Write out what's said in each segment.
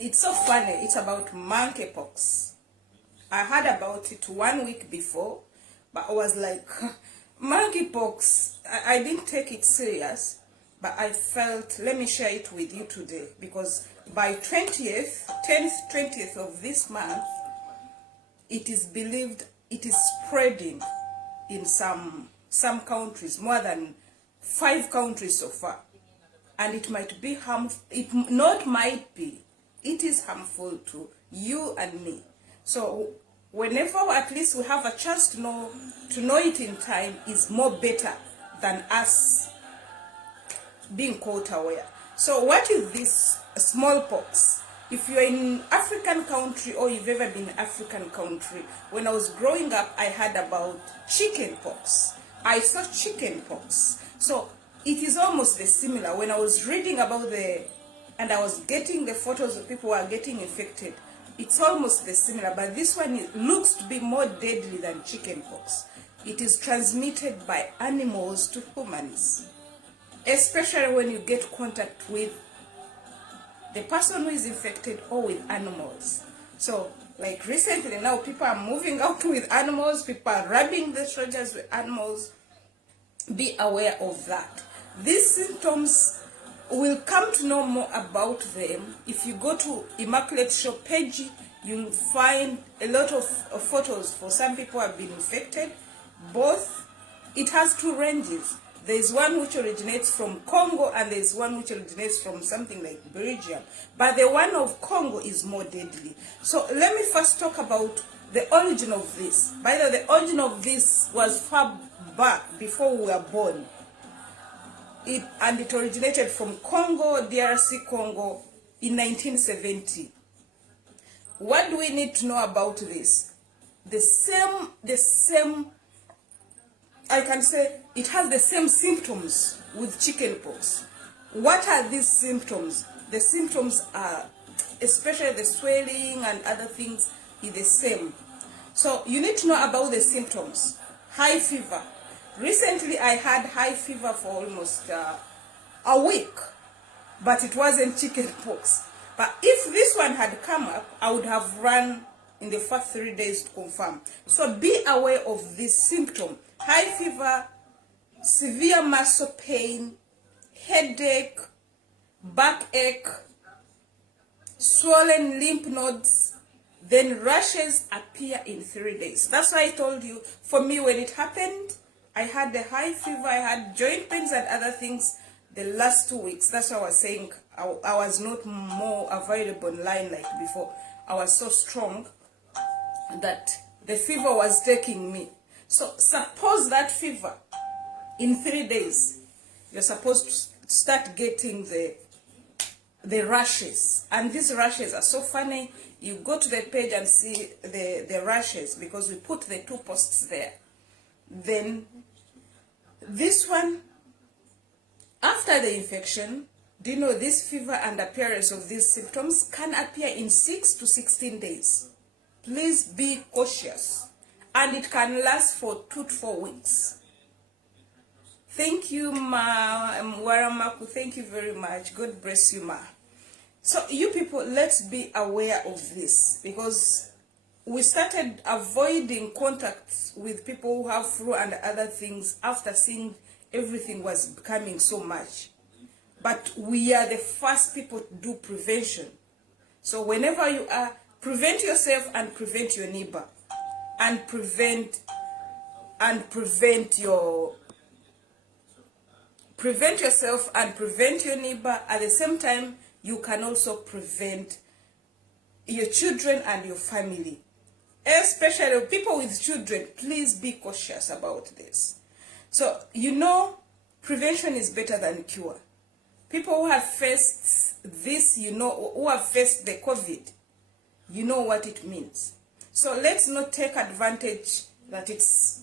it's so funny. It's about monkeypox. I heard about it 1 week before, but I was like, monkeypox, I didn't take it serious, but I felt, let me share it with you today, because by 10th, 20th of this month, it is believed it is spreading in some countries, more than 5 countries so far. And it might be harmful, it is harmful to you and me. So whenever at least we have a chance to know it in time is more better than us being caught aware. So what is this smallpox? If you're in African country or you've ever been in African country, when I was growing up, I heard about chickenpox. I saw chickenpox. So it is almost the similar. When I was reading about and I was getting the photos of people who are getting infected, it's almost the similar, but this one looks to be more deadly than chickenpox. It is transmitted by animals to humans, especially when you get contact with the person who is infected or with animals. So, like recently now, people are moving out with animals, people are rubbing the shoulders with animals. Be aware of that. These symptoms, we'll come to know more about them. If you go to Immaculate shop page, you'll find a lot of photos for some people who have been infected. Both, it has 2 ranges. There's one which originates from Congo and there's one which originates from something like Belgium. But the one of Congo is more deadly. So let me first talk about the origin of this. By the way, the origin of this was far back before we were born. It originated from Congo, DRC Congo, in 1970. What do we need to know about this? The same, I can say it has the same symptoms with chickenpox. What are these symptoms? The symptoms are, especially the swelling and other things, is the same. So you need to know about the symptoms. High fever. Recently I had high fever for almost a week, but it wasn't chickenpox. But if this one had come up, I would have run in the first 3 days to confirm. So be aware of this symptom. High fever, severe muscle pain, headache, backache, swollen lymph nodes, then rashes appear in 3 days. That's why I told you, for me when it happened, I had the high fever, I had joint pains and other things the last 2 weeks. That's why I was saying I was not more available online like before. I was so strong that the fever was taking me. So suppose that fever, in 3 days, you're supposed to start getting the rashes. And these rashes are so funny. You go to the page and see the rashes because we put the 2 posts there. Then this one, after the infection, do you know this fever and appearance of these symptoms can appear in 6 to 16 days. Please be cautious. And it can last for 2 to 4 weeks. Thank you, Ma Waramaku. Thank you very much. God bless you, Ma. So you people, let's be aware of this, because we started avoiding contacts with people who have flu and other things after seeing everything was becoming so much. But we are the first people to do prevention. So whenever you are, prevent yourself and prevent your neighbor. And prevent yourself and prevent your neighbor. At the same time, you can also prevent your children and your family. Especially people with children, please be cautious about this. So, you know, prevention is better than cure. People who have faced this, you know, who have faced the COVID, you know what it means. So let's not take advantage that it's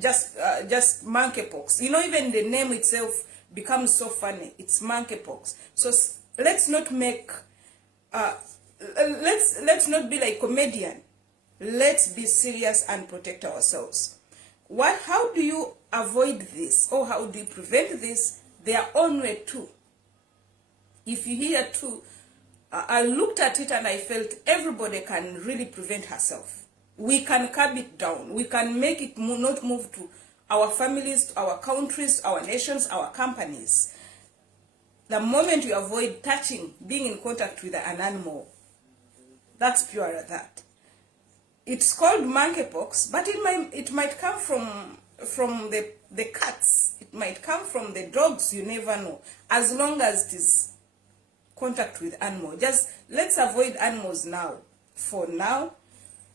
just monkeypox. You know, even the name itself becomes so funny. It's monkeypox. So let's not make, let's not be like comedian. Let's be serious and protect ourselves. How do you avoid this, or how do you prevent this? There are only 2. If you hear too, I looked at it and I felt everybody can really prevent herself. We can curb it down. We can make it not move to our families, to our countries, our nations, our companies. The moment you avoid touching, being in contact with an animal, that's pure that. It's called monkeypox, but it might come from the cats. It might come from the dogs. You never know. As long as it is contact with animal, just let's avoid animals now. For now,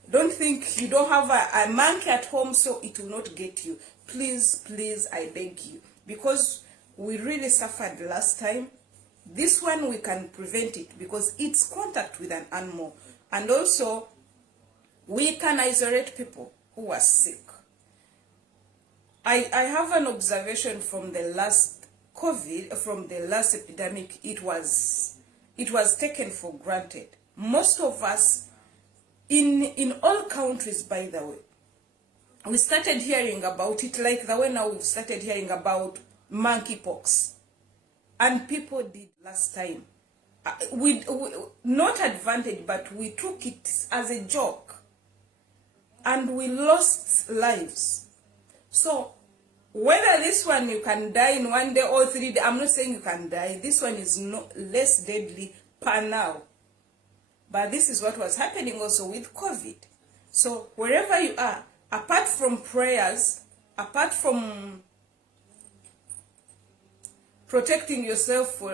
don't think you don't have a monkey at home, so it will not get you. Please, please, I beg you, because we really suffered last time. This one we can prevent it because it's contact with an animal, and also we can isolate people who are sick. I have an observation from the last COVID, from the last epidemic. It was taken for granted. Most of us, in all countries, by the way, we started hearing about it like the way now we've started hearing about monkeypox. And people did last time. We not advantage, but we took it as a joke. And we lost lives. So, whether this one you can die in 1 day or 3 days, I'm not saying you can die. This one is less deadly per now. But this is what was happening also with COVID. So, wherever you are, apart from prayers, apart from protecting yourself for,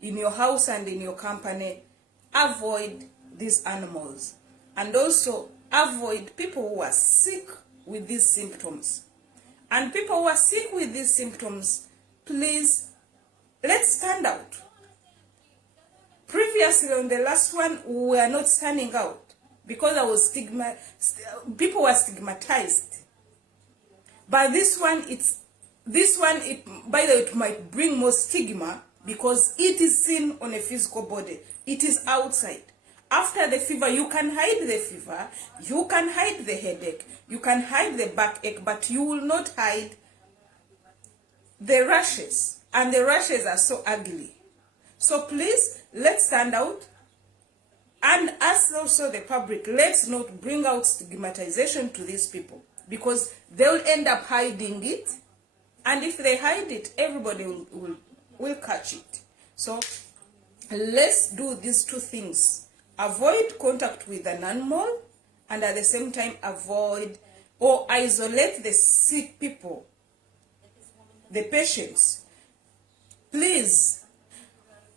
in your house and in your company, avoid these animals. And also avoid people who are sick with these symptoms. And people who are sick with these symptoms, please, let's stand out. Previously on the last one, we were not standing out because I was people were stigmatized. But this one, by the way, it might bring more stigma because it is seen on a physical body. It is outside. After the fever, you can hide the fever, you can hide the headache, you can hide the backache, but you will not hide the rashes. And the rashes are so ugly. So please, let's stand out. And as also the public, let's not bring out stigmatization to these people, because they'll end up hiding it. And if they hide it, everybody will catch it. So let's do these two things. Avoid contact with an animal, and at the same time avoid or isolate the sick people, the patients. Please.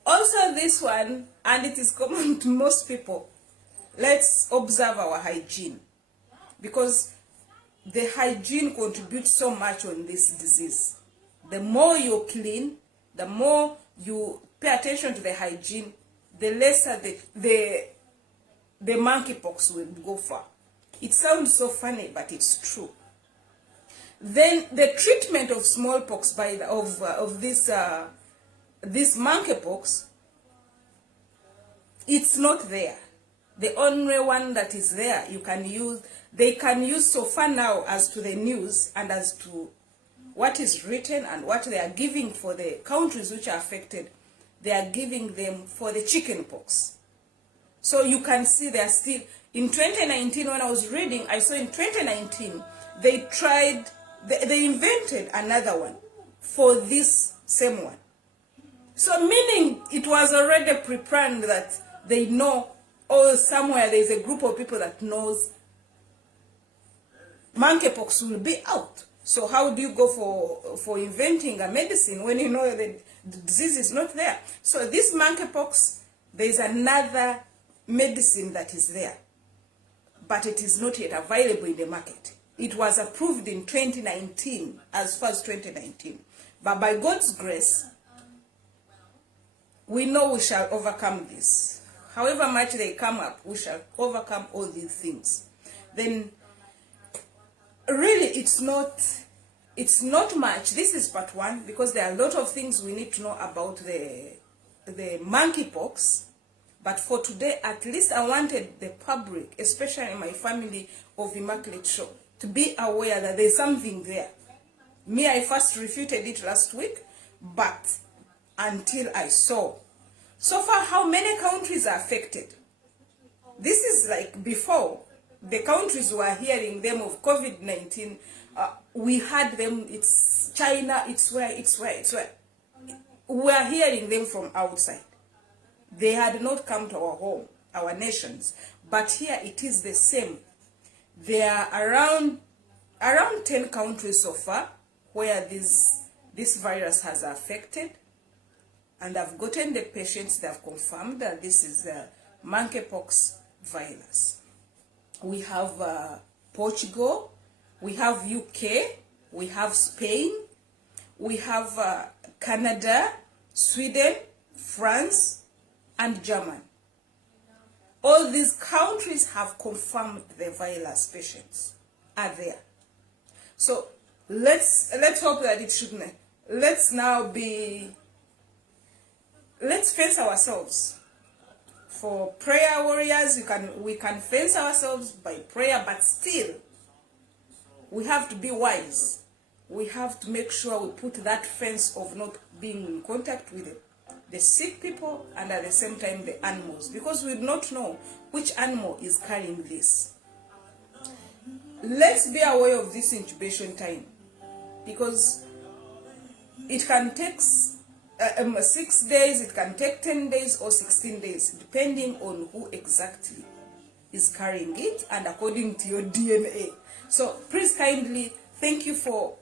Also this one, and it is common to most people, let's observe our hygiene, because the hygiene contributes so much on this disease. The more you clean, the more you pay attention to the hygiene, the lesser the monkeypox will go far. It sounds so funny, but it's true. Then the treatment of smallpox of this monkeypox, it's not there. The only one that is there they can use so far now, as to the news and as to what is written and what they are giving for the countries which are affected, they are giving them for the chicken pox. So you can see they are still, in 2019 when I was reading, I saw in 2019, they invented another one for this same one. So meaning it was already pre-planned that they know, or somewhere there is a group of people that knows monkeypox will be out. So how do you go for inventing a medicine when you know the disease is not there? So this monkeypox, there is another medicine that is there, but it is not yet available in the market. It was approved in 2019, as far as 2019. But by God's grace, we know we shall overcome this. However much they come up, we shall overcome all these things. Then, really, it's not much. This is part one, because there are a lot of things we need to know about the monkeypox. But for today, at least I wanted the public, especially my family of Immaculate Show, to be aware that there's something there. Me, I first refuted it last week, but until I saw. So far, how many countries are affected? This is like before. The countries were hearing them of COVID-19. We had them, it's China, it's where. We are hearing them from outside. They had not come to our home, our nations. But here it is the same. There are around 10 countries so far where this virus has affected. And I've gotten the patients that have confirmed that this is the Monkeypox virus. We have Portugal, we have UK, we have Spain, we have Canada, Sweden, France, and Germany. All these countries have confirmed the virus patients are there. So let's hope that it shouldn't. Let's fence ourselves. For prayer warriors, we can fence ourselves by prayer, but still, we have to be wise. We have to make sure we put that fence of not being in contact with the sick people and at the same time the animals, because we do not know which animal is carrying this. Let's be aware of this incubation time, because it can take 6 days, it can take 10 days or 16 days, depending on who exactly is carrying it and according to your DNA. So please kindly, thank you for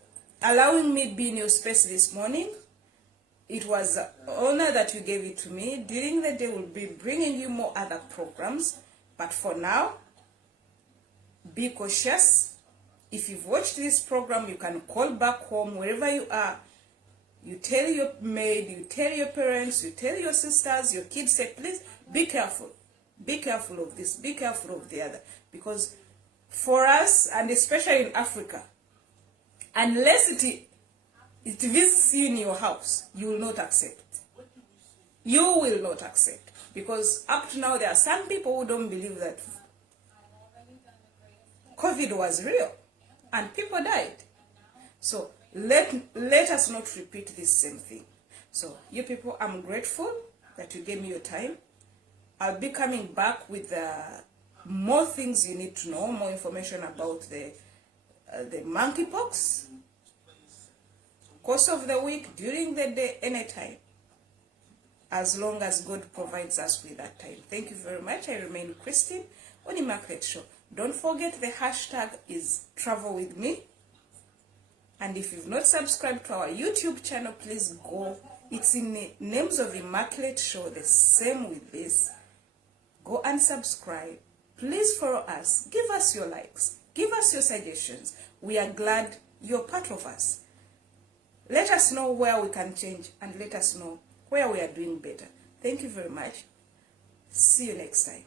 allowing me to be in your space this morning. It was an honor that you gave it to me. During the day, we'll be bringing you more other programs. But for now, be cautious. If you've watched this program, you can call back home, wherever you are. You tell your maid, you tell your parents, you tell your sisters, your kids, say, please be careful. Be careful of this, be careful of the other. Because for us, and especially in Africa, unless it visits you in your house, you will not accept. You will not accept. Because up to now, there are some people who don't believe that COVID was real and people died. So let us not repeat this same thing. So you people, I'm grateful that you gave me your time. I'll be coming back with more things you need to know, more information about the monkeypox. Course of the week, during the day, anytime. As long as God provides us with that time. Thank you very much. I remain Christine on Immaculate Show. Don't forget the hashtag is TravelWithMe. And if you've not subscribed to our YouTube channel, please go. It's in the names of Immaculate Show, the same with this. Go and subscribe. Please follow us. Give us your likes. Give us your suggestions. We are glad you're part of us. Let us know where we can change and let us know where we are doing better. Thank you very much. See you next time.